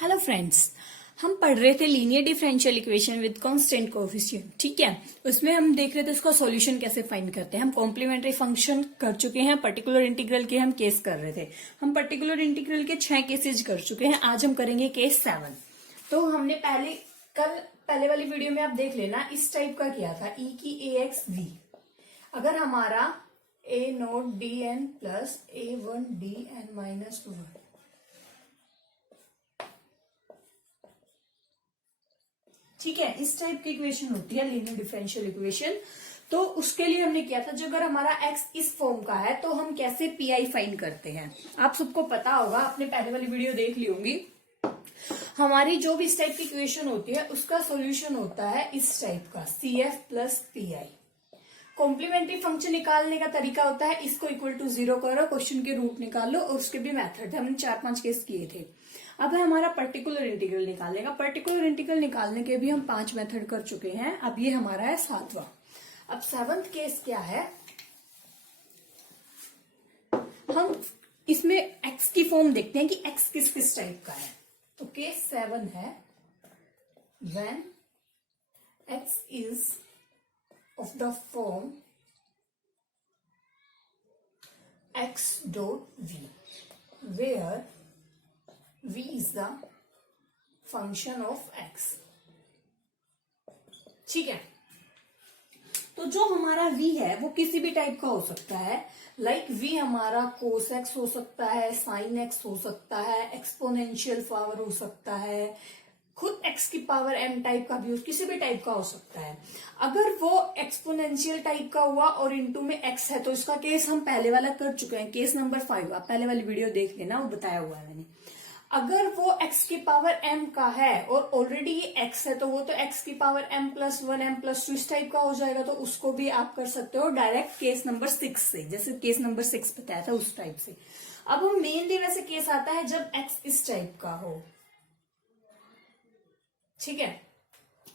Hello friends, हम पढ़ रहे थे linear differential equation with constant coefficient. ठीक है, उसमें हम देख रहे थे उसका सॉल्यूशन कैसे फाइंड करते हैं। हम कॉम्प्लीमेंट्री फंक्शन कर चुके हैं, पर्टिकुलर इंटीग्रल के हम केस कर रहे थे। हम पर्टिकुलर इंटीग्रल के 6 केसेज कर चुके हैं। आज हम करेंगे केस 7। तो हमने पहले वाली वीडियो में आप देख लेना, इस टाइप का किया था e की ax v। अगर हमारा a naught D N plus a1 D N minus 1, ठीक है, इस टाइप की इक्वेशन होती है लीनियर डिफरेंशियल इक्वेशन। तो उसके लिए हमने किया था, जो अगर हमारा x इस फॉर्म का है तो हम कैसे पीआई फाइंड करते हैं। आप सबको पता होगा, आपने पहले वाली वीडियो देख ली होंगी। हमारी जो भी इस टाइप की इक्वेशन होती है उसका सॉल्यूशन होता है इस टाइप का, CF plus PI. Complementary function निकालने का तरीका होता है, इसको इक्वल टू 0 करो, क्वेश्चन के रूट निकाल लो, और उसके भी मेथड थे, हमने 4-5 केस किए थे। अब है हमारा पर्टिकुलर इंटीग्रल निकालने का। पर्टिकुलर इंटीग्रल निकालने के भी हम 5 मेथड कर चुके हैं। अब ये हमारा है 7वां। अब 7th केस क्या है, हम इसमें x की फॉर्म देखते हैं कि x किस किस टाइप का है। तो केस 7 है when x is of the form x dot v, where v is the function of x। ठीक है, तो जो हमारा v है वो किसी भी टाइप का हो सकता है। लाइक v हमारा cos x हो सकता है, sin x हो सकता है, एक्सपोनेंशियल पावर हो सकता है, खुद x की पावर m टाइप का भी, किसी भी टाइप का हो सकता है। अगर वो एक्सपोनेंशियल टाइप का हुआ और इनटू में x है, तो इसका केस हम पहले वाला कर चुके हैं, केस नंबर 5। आप पहले वाली वीडियो देख लेना, वो बताया हुआ है मैंने। अगर वो x की पावर m का है और ऑलरेडी ये x है, तो वो तो x की पावर m+1 m+2 इस टाइप का हो जाएगा। तो उसको भी आप कर सकते हो डायरेक्ट केस नंबर 6 से, जैसे केस नंबर 6 बताया था उस टाइप से। अब हम मेनली वैसे केस आता है जब x इस टाइप का हो। ठीक है,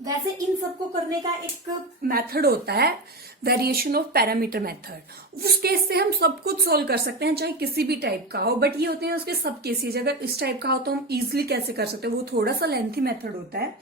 वैसे इन सबको करने का एक मेथड होता है, वेरिएशन ऑफ पैरामीटर मेथड। उस केस से हम सब कुछ सोल्व कर सकते हैं, चाहे किसी भी टाइप का हो। बट ये होते हैं उसके सब केसेज। अगर इस टाइप का हो तो हम इजिली कैसे कर सकते हैं, वो थोड़ा सा लेंथी मेथड होता है।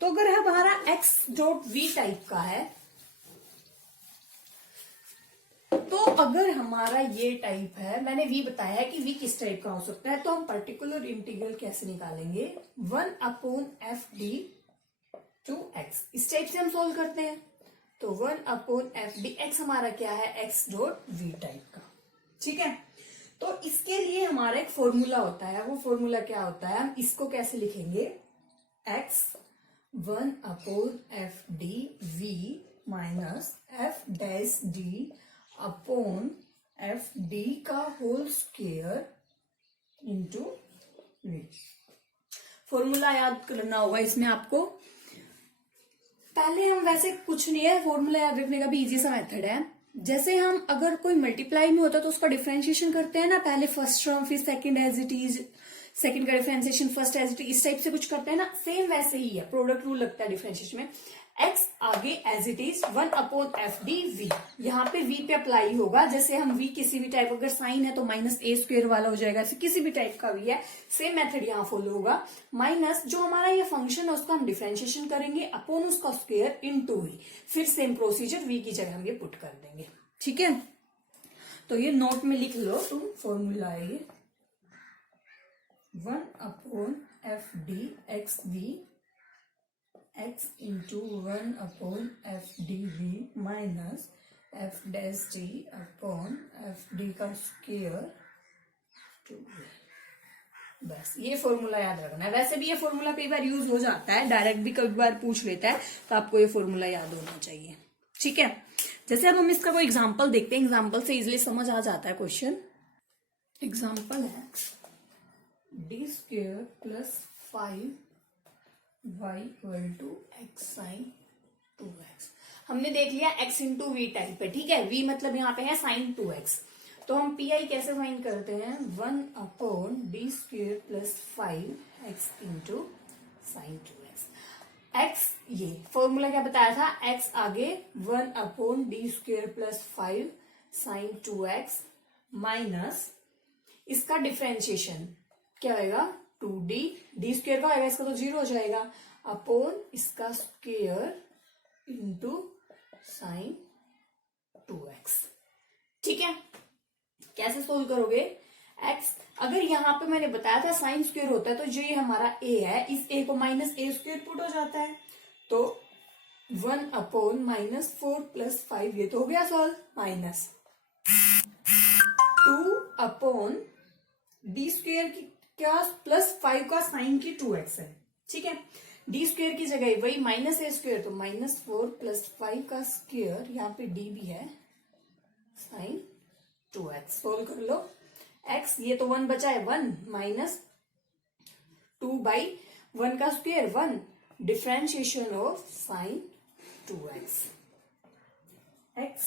तो अगर हमारा x डॉट वी टाइप का है, तो अगर हमारा ये टाइप है, मैंने v बताया है कि v किस टाइप का हो सकता है, तो हम पर्टिकुलर इंटीग्रल कैसे निकालेंगे, 1/fd टू x। इस टाइप से हम सोल्व करते हैं। तो 1/fd, x हमारा क्या है, x डॉट v टाइप का। ठीक है, तो इसके लिए हमारा एक फॉर्मूला होता है। वो फॉर्मूला क्या होता है, हम इसको कैसे लिखेंगे, x 1/fd v minus f dash d upon fd का whole square into v। Formula याद करना होगा इसमें आपको। पहले हम, वैसे कुछ नहीं है, फॉर्मूला याद रखने का भी इजी सा मेथड है। जैसे हम अगर कोई मल्टीप्लाई में होता है तो उसका डिफरेंशिएशन करते हैं ना, पहले फर्स्ट टर्म फिर second as it is, second का differentiation first as it is, इस टाइप से कुछ करते हैं ना। सेम वैसे ही है, प्रोडक्ट रूल लगता है डिफरेंशिएशन में। x आगे as it is 1/fd v, यहाँ पे v पे अप्लाई होगा। जैसे हम v किसी भी टाइप, अगर साइन है तो -a² वाला हो जाएगा, किसी भी टाइप का v है, सेम मेथड यहाँ फॉलो होगा। माइनस जो हमारा ये फंक्शन है उसका हम डिफरेंशिएशन करेंगे, अपॉन उसका स्क्वायर इनटू v, फिर सेम प्रोसीजर v की जगह हम ये पुट कर देंगे। ठीक है, तो ये नोट में लिख लो तुम, फॉर्मूला है ये 1/fd xv x into 1/fdv minus f dash d upon fd का स्क्वायर टू। बस ये फॉर्मूला याद रखना है। वैसे भी ये फॉर्मूला कई बार यूज हो जाता है, डायरेक्ट भी कई बार पूछ लेता है, तो आपको ये फॉर्मूला याद होना चाहिए। ठीक है, जैसे अब हम इसका कोई एग्जांपल देखते हैं, एग्जांपल से इजिली समझ आ जाता है क्वेश्चन। एग्जांपल है d² plus 5y equal to x sine 2x। हमने देख लिया x इंटू वी टाइप है। ठीक है, v मतलब यहाँ पे है साइन 2x। तो हम पीआई कैसे फाइंड करते हैं, 1/d² plus 5x into sine 2x। x, ये फॉर्मूला क्या बताया था, x आगे 1/d² plus 5 sine 2x minus इसका डिफरेंशिएशन क्या होगा, 2d, डी स्क्वायर का आएगा, इसका तो 0 हो जाएगा, अपॉन इसका स्क्वायर इंटू साइन 2x। ठीक है, कैसे सोल्व करोगे? x अगर यहाँ पे मैंने बताया था साइन स्क्वायर होता है, तो जो ये हमारा a है, इस a को माइनस a स्क्वायर पुट हो जाता है, तो 1 अपॉन -4 + 5, ये तो हो गया solve, minus 2 upon D square की क्या +5 का साइन की 2x है। ठीक है, डी स्क्वायर की जगह वही -a स्क्वायर, तो -4 + 5 का स्क्वायर, यहाँ पे d भी है, साइन 2x। सोल्व कर लो, x ये तो 1 बचा है, 1 माइनस 2/1 का square 1, differentiation of sine 2x। x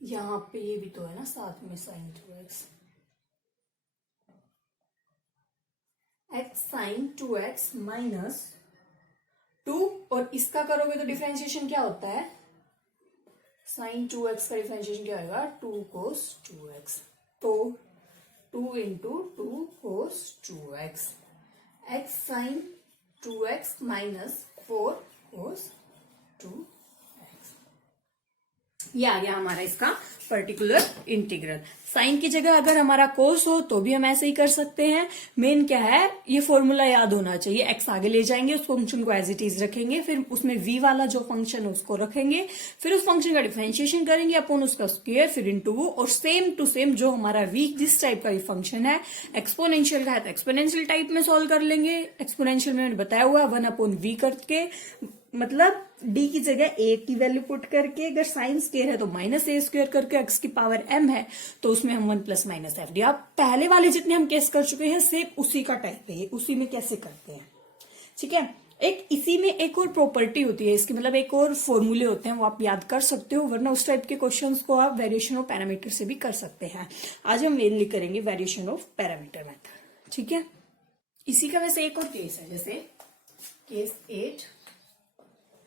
यहां पे ये भी तो है ना साथ में, sign 2x, x sine 2x minus 2, और इसका करोगे तो डिफरेंशिएशन क्या होता है, साइन 2x का डिफरेंशिएशन क्या होगा, 2 cos 2x, तो 2 × 2 cos 2x, x sine 2x minus 4 cos 2x। ये आ गया हमारा इसका पर्टिकुलर इंटीग्रल। साइन की जगह अगर हमारा कोस हो तो भी हम ऐसे ही कर सकते हैं। मेन क्या है, ये फॉर्मूला याद होना चाहिए। एक्स आगे ले जाएंगे, उस फंक्शन को एज इट इज रखेंगे, फिर उसमें वी वाला जो फंक्शन है उसको रखेंगे, फिर उस फंक्शन का डिफरेंशिएशन करेंगे अपन उसका स्क्वायर, फिर इनटू वो, और सेम टू सेम जो हमारा वी जिस टाइप का ये फंक्शन है, एक्सपोनेंशियल का है तो एक्सपोनेंशियल टाइप में सॉल्व कर लेंगे। एक्सपोनेंशियल में मैंने बताया हुआ 1/v करके, मतलब d की जगह a की वैल्यू पुट करके, अगर साइन स्क्वायर है तो -a स्क्वायर करके, x की पावर m है तो उसमें हम 1 + -fd। आप पहले वाले जितने हम केस कर चुके हैं सेम उसी का टाइप है, उसी में कैसे करते हैं। ठीक है, एक इसी में एक और प्रॉपर्टी होती है इसकी, मतलब एक और फॉर्मूले होते हैं, वो आप याद कर सकते हो, वरना उस टाइप के क्वेश्चंस को आप वेरिएशन ऑफ पैरामीटर से भी कर सकते हैं। आज हम मेनली करेंगे वेरिएशन ऑफ पैरामीटर मेथड। ठीक है, इसी का वैसे एक और केस है, जैसे केस 8,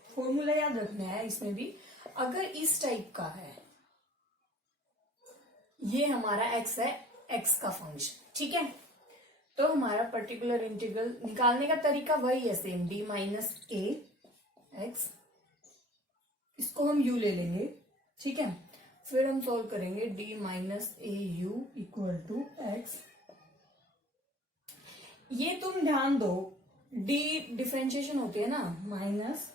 फॉर्मूला याद रखना है इसमें भी। अगर इस टाइप का है, ये हमारा x है, x का फंक्शन, ठीक है, तो हमारा पर्टिकुलर इंटीग्रल निकालने का तरीका वही है same, d minus a x, इसको हम u ले लेंगे। ठीक है, फिर हम सॉल्व करेंगे d minus a u equal to x। ये तुम ध्यान दो, d डिफरेंशिएशन होती है ना, माइनस,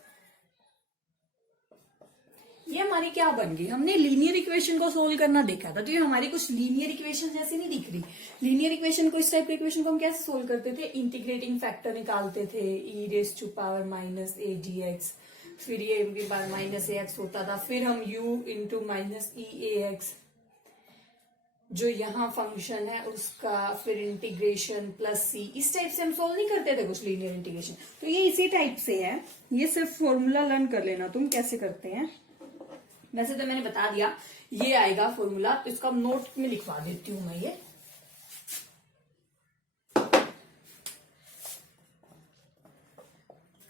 ये हमारी क्या बन गई, हमने लीनियर इक्वेशन को सोल्व करना देखा था, तो ये हमारी कुछ लीनियर इक्वेशन जैसी नहीं दिख रही। लीनियर इक्वेशन को, इस टाइप के इक्वेशन को हम कैसे सोल्व करते थे, इंटीग्रेटिंग फैक्टर निकालते थे, e⁻⁻a dx, फिर ये के बाद -ax होता था, फिर हम u × -e⁻ax जो यहाँ फंक्शन है उसका, फिर इंटीग्रेशन +c, इस टाइप से हम सोल्व नहीं करते थे कुछ लीनियर इंटीग्रेशन। तो ये इसी टाइप से है, ये सिर्फ फॉर्मूला लर्न कर लेना तुम कैसे करते हैं। वैसे तो मैंने बता दिया, ये आएगा फॉर्मूला, तो इसका नोट में लिखवा देती हूं मैं। ये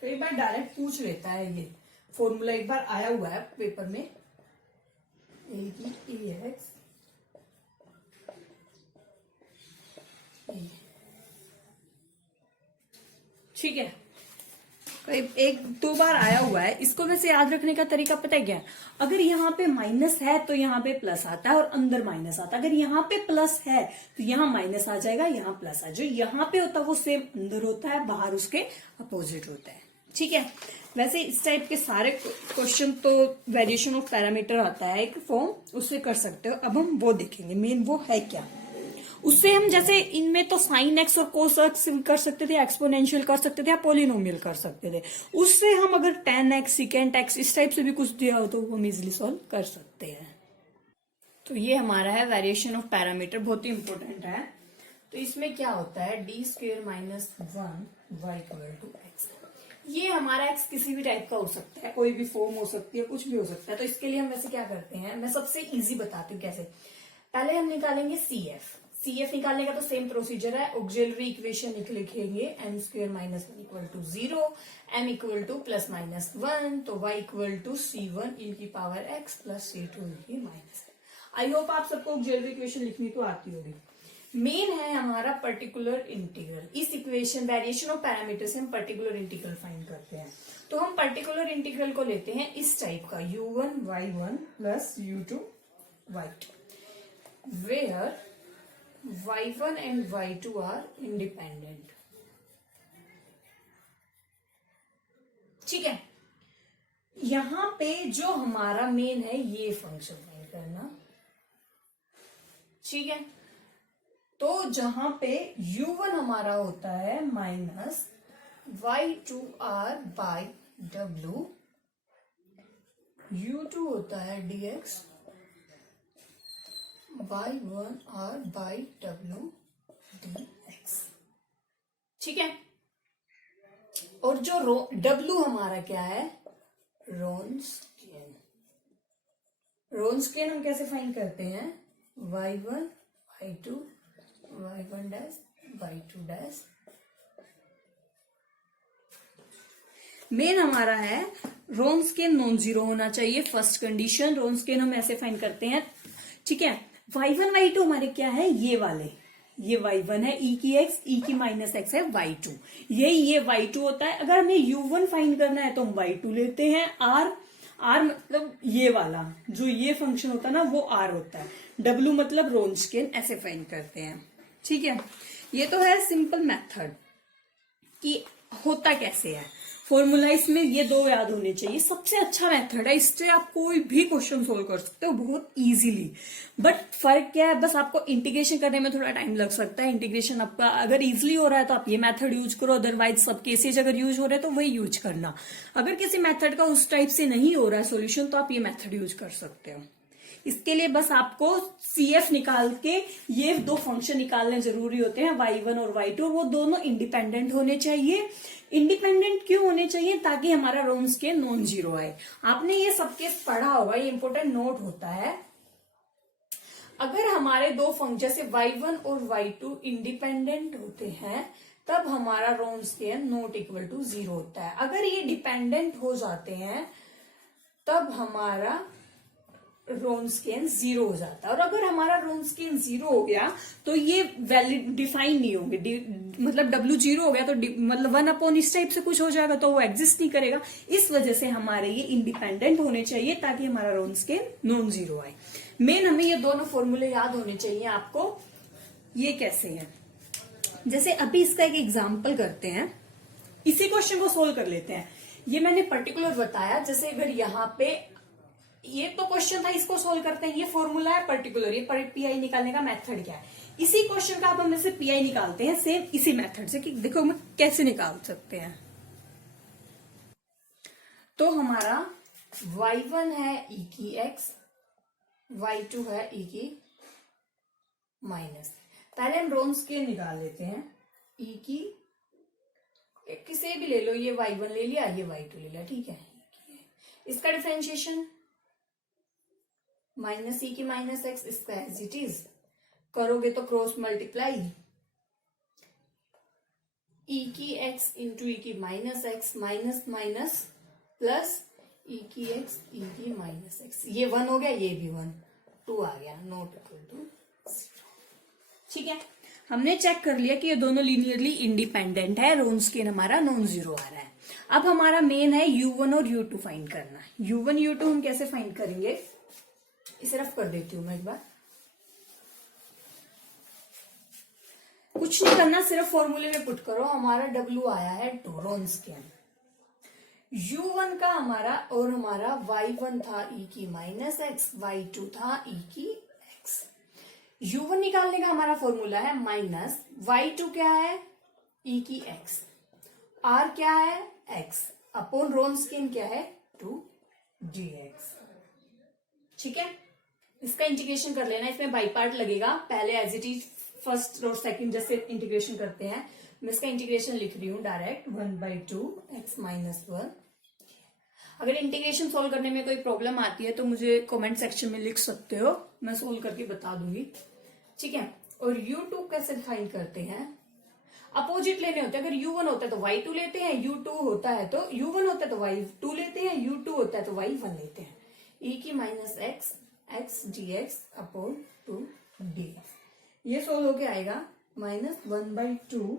कई बार डायरेक्ट पूछ लेता है, ये फॉर्मूला एक बार आया हुआ है पेपर में, ax ठीक है, एक दो बार आया हुआ है। इसको वैसे याद रखने का तरीका पता है क्या है, अगर यहाँ पे माइनस है तो यहाँ पे प्लस आता है और अंदर माइनस आता है, अगर यहाँ पे प्लस है तो यहाँ माइनस आ जाएगा, यहाँ प्लस आ, जो यहाँ पे होता है वो सेम अंदर होता है, बाहर उसके अपोजिट होता है। ठीक है, वैसे इस टाइप के सारे क्वेश्चन तो वेरिएशन ऑफ पैरामीटर आता है एक फॉर्म, उससे कर सकते हो। अब हम वो देखेंगे, मेन वो है क्या, उससे हम जैसे इनमें तो साइन एक्स और कोस एक्स कर सकते थे, एक्सपोनेंशियल कर सकते थे, या पोलिनोमियल कर सकते थे। उससे हम अगर tan x, secant x इस टाइप से भी कुछ दिया हो तो हम इजिली सॉल्व कर सकते हैं। तो ये हमारा है वेरिएशन ऑफ पैरामीटर, बहुत ही इंपॉर्टेंट है। तो इसमें क्या होता है, d² - 1 y = x। ये हमारा x किसी भी टाइप का हो सकता है, कोई भी फॉर्म हो सकती है, कुछ भी हो सकता है। तो इसके लिए हम वैसे क्या करते हैं, मैं सबसे इजी बताती हूँ कैसे। पहले हम निकालेंगे CF निकालने का तो सेम प्रोसीजर है, ऑक्सिलरी इक्वेशन लिखेंगे m² - 1 = 0, m = ±1, तो y = c1 e⁻x + c2 e⁻x। I hope आप सबको ऑक्सिलरी इक्वेशन लिखनी तो आती होगी। मेन है हमारा पर्टिकुलर इंटीग्रल। इस इक्वेशन वेरिएशन ऑफ पैरामीटर से हम पर्टिकुलर इंटीग्रल फाइंड करते हैं। तो हम पर्टिकुलर इंटीग्रल को लेते हैं इस टाइप का, u1 y1 plus u2 y2, where y1 and y2 are independent. ठीक है, यहां पे जो हमारा मेन है ये फंक्शन फाइंड करना। ठीक है, तो जहां पे u1 हमारा होता है minus y2r by w, u2 होता है dx y1r by w dx। ठीक है, और जो w हमारा क्या है, रोन्सकियन। रोन्सकियन हम कैसे फाइंड करते हैं, y1 y2 y1 dash y2 dash. Main हमारा है रोन्सकियन नॉन जीरो होना चाहिए, फर्स्ट कंडीशन। रोन्सकियन हम ऐसे फाइंड करते हैं। ठीक है, y1 y2 हमारे क्या है, ये वाले, ये y1 है e की x, e की माइनस x है y2, ये y2 होता है। अगर हमें u1 फाइंड करना है तो हम y2 लेते हैं। r मतलब ये वाला जो ये फंक्शन होता है ना वो r होता है। w मतलब रोन्सकियन, ऐसे फाइंड करते हैं। ठीक है, ये तो है सिंपल मेथड कि होता कैसे है। फॉर्मूला इसमें ये दो याद होने चाहिए, सबसे अच्छा मेथड है, इससे आप कोई भी क्वेश्चन सोल्व कर सकते हो बहुत इजीली। बट फर्क क्या है, बस आपको इंटीग्रेशन करने में थोड़ा टाइम लग सकता है। इंटीग्रेशन आपका अगर इजीली हो रहा है तो आप ये मेथड यूज करो, अदरवाइज सब केसेज अगर यूज हो रहे हैं तो वही यूज करना। अगर किसी मेथड का उस टाइप से नहीं हो रहा है सोल्यूशन तो आप ये मेथड यूज कर सकते हो। इसके लिए बस आपको CF निकाल के ये दो फंक्शन निकालने जरूरी होते हैं, y1 और y2, वो दोनों इंडिपेंडेंट होने चाहिए। इंडिपेंडेंट क्यों होने चाहिए, ताकि हमारा रोन्सकियन नॉन जीरो आए। आपने ये सब केस पढ़ा होगा, ये इंपॉर्टेंट नोट होता है। अगर हमारे दो फंक्शन जैसे y1 और y2 इंडिपेंडेंट होते हैं तब हमारा रोन्सकियन नॉट इक्वल टू जीरो होता है। अगर ये डिपेंडेंट हो जाते हैं तब हमारा रोन्सकियन जीरो हो जाता है। और अगर हमारा रोन्सकियन जीरो हो गया तो ये वैलिड डिफाइन नहीं होंगे, मतलब W जीरो हो गया तो मतलब 1 इस टाइप से कुछ हो जाएगा तो वो एग्जिस्ट नहीं करेगा। इस वजह से हमारे ये इंडिपेंडेंट होने चाहिए ताकि हमारा रोन्सकियन नॉन जीरो आए। मेन हमें ये दोनों फॉर्मूले याद होने चाहिए आपको। ये कैसे है, जैसे अभी इसका एक एग्जाम्पल करते हैं, इसी क्वेश्चन को सोल्व कर लेते हैं। ये मैंने पर्टिकुलर बताया, जैसे अगर यहाँ पे ये तो क्वेश्चन था, इसको सोल्व करते हैं। ये फॉर्मूला है पर्टिकुलर, ये पीआई निकालने का मेथड क्या है। इसी क्वेश्चन का अब हम ऐसे पीआई निकालते हैं सेम इसी मेथड से, कि देखो हम कैसे निकाल सकते हैं। तो हमारा y1 है e की x, y2 है e की माइनस। पहले हम रोन्सकियन निकाल लेते हैं। e की किसे भी ले लो, ये y1 ले लिया, ये y2 ले लिया, ठीक है। इसका डिफरेंशिएशन माइनस ई की माइनस एक्स, इसका एज इट इज करोगे तो क्रॉस मल्टीप्लाई ई की एक्स इंटू ई की minus X, minus minus plus E की एक्स ई की माइनस एक्स। ये 1 हो गया, ये भी 1, 2 आ गया, नॉट इक्वल टू 0। ठीक है, हमने चेक कर लिया कि ये दोनों लीनियरली इंडिपेंडेंट है, रोन्सकियन हमारा नॉन जीरो आ रहा है। अब हमारा मेन है u1 और u2 फाइंड करना। u1 u2 हम कैसे फाइंड करेंगे, इसे रफ कर देती हूं मैं एक बार। कुछ नहीं करना, सिर्फ फॉर्मूले में पुट करो। हमारा W आया है 2, रोन्सकियन। u1 का हमारा और हमारा y1 था e की माइनस एक्स, y2 था e की x। u1 निकालने का हमारा फॉर्मूला है माइनस y2 क्या है e की x, r क्या है x, अपॉन रोन्सकियन क्या है 2 dx। ठीक है, इसका इंटीग्रेशन कर लेना। इसमें बाई पार्ट लगेगा, पहले एज इट इज फर्स्ट और सेकंड जैसे इंटीग्रेशन करते हैं। मैं इसका इंटीग्रेशन लिख रही हूं डायरेक्ट, 1/2 x माइनस 1। अगर इंटीग्रेशन सोल्व करने में कोई प्रॉब्लम आती है तो मुझे कमेंट सेक्शन में लिख सकते हो, मैं सोल्व करके बता दूंगी। ठीक है, और u2 कैसे फाइंड करते हैं, अपोजिट लेने होते हैं। अगर u1 होता है तो y2 लेते हैं, u2 होता है तो u1 होता है तो y2 लेते हैं, u2 होता है तो y1 लेते हैं। e की minus x, x dx upon 2 dx। ये सोल्व होके आएगा -1/2।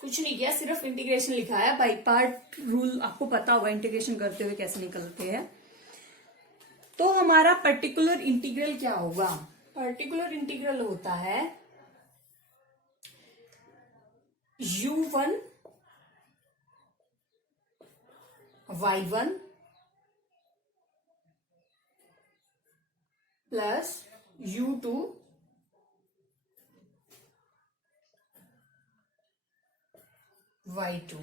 कुछ नहीं किया, सिर्फ इंटीग्रेशन लिखा है। बाई पार्ट रूल आपको पता होगा इंटीग्रेशन करते हुए कैसे निकलते हैं। तो हमारा पर्टिकुलर इंटीग्रल क्या होगा? पर्टिकुलर इंटीग्रल होता है u1 y1 plus u2 y2।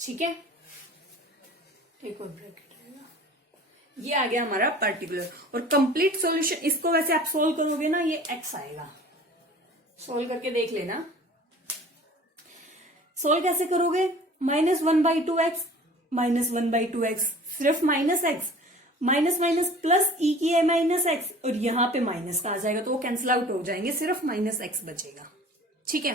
ठीक है, एक और ब्रैकेट आएगा। ये आ गया हमारा पर्टिकुलर। और कंप्लीट सॉल्यूशन, इसको वैसे आप सोल्व करोगे ना, ये x आएगा। सोल्व करके देख लेना। सोल्व कैसे करोगे? -1/2x -1/2x, सिर्फ -x, minus minus plus E की है -x, और यहां पे माइनस का आ जाएगा तो वो कैंसिल आउट हो जाएंगे, सिर्फ -x बचेगा। ठीक है,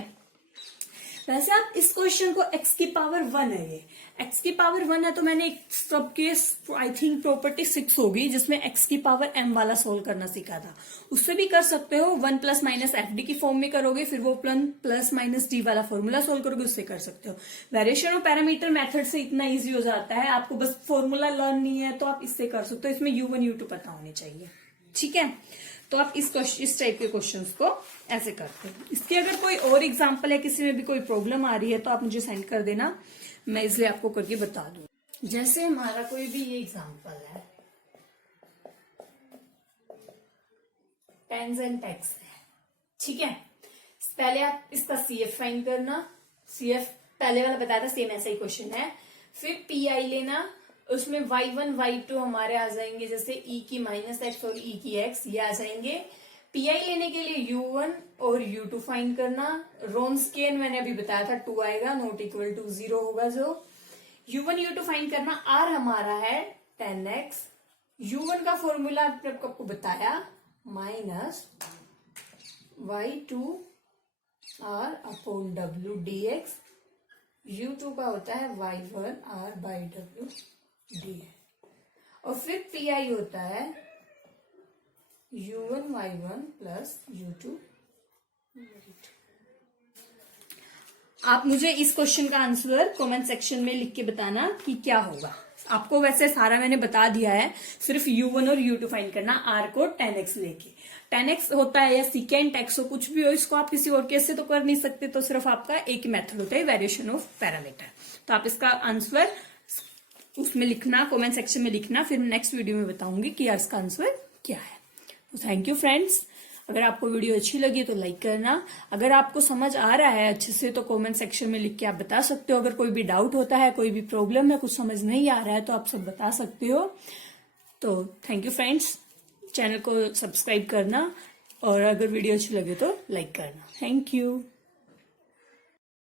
वैसे आप इस क्वेश्चन को x की पावर 1 है, ये x की पावर 1 है, तो मैंने एक सबके आई थिंक प्रॉपर्टी 6 होगी जिसमें x की पावर m वाला सोल्व करना सीखा था। उससे भी कर सकते हो, 1 ± FD की फॉर्म में करोगे, फिर वो +-d वाला फॉर्मूला सोल्व करोगे, उससे कर सकते हो। वेरिएशन ऑफ पैरामीटर मेथड से इतना इजी हो जाता है, आपको बस फॉर्मूला लर्न नहीं है तो आप इससे कर सकते हो। इसमें u1 u2 पता होने चाहिए। ठीक है, तो आप इस टाइप के क्वेश्चंस को ऐसे करते हो। इसकी अगर कोई और एग्जांपल है, किसी में भी कोई प्रॉब्लम आ रही है तो आप मुझे सेंड कर देना, मैं इसलिए आपको करके बता दूं। जैसे हमारा कोई भी ये एग्जांपल है, पेन्स एंड टैक्स है। ठीक है, पहले आप इसका CF फाइंड करना। CF पहले वाला बताया था, सेम ऐसा ही क्वेश्चन है। फिर PI लेना, उसमें y1 y2 हमारे आ जाएंगे, जैसे e की -x और e की x, ये आ जाएंगे। PI लेने के लिए u1 और u2 फाइंड करना। रोन्सकियन मैंने अभी बताया था 2 आएगा, नॉट इक्वल टू 0 होगा जो। u1 u2 फाइंड करना। r हमारा है 10x। u1 का फॉर्मूला आपको बताया -y2 r upon w dx। u2 का होता है y1 r by w D. और फिर PI होता है u1 y1 प्लस u2। आप मुझे इस क्वेश्चन का आंसर कमेंट सेक्शन में लिख के बताना कि क्या होगा। आपको वैसे सारा मैंने बता दिया है, सिर्फ u1 और u2 फाइंड करना। r को 10x लेके, 10x होता है या सेकेंड x हो, कुछ भी हो, इसको आप किसी और केस से तो कर नहीं सकते, तो सिर्फ आपका एक ही मेथड होता है, वेरिएशन ऑफ पैरामीटर। तो आप इसका आंसर उसमें लिखना, कमेंट सेक्शन में लिखना, फिर नेक्स्ट वीडियो में बताऊंगी कि इसका आंसर क्या है। तो थैंक यू फ्रेंड्स। अगर आपको वीडियो अच्छी लगी तो लाइक करना। अगर आपको समझ आ रहा है अच्छे से तो कमेंट सेक्शन में लिख के आप बता सकते हो। अगर कोई भी डाउट होता है, कोई भी प्रॉब्लम है, कुछ समझ नहीं आ रहा है, तो आप सब बता सकते हो। तो थैंक यू फ्रेंड्स, चैनल को सब्सक्राइब करना, और अगर वीडियो अच्छी लगे तो लाइक करना। Thank you.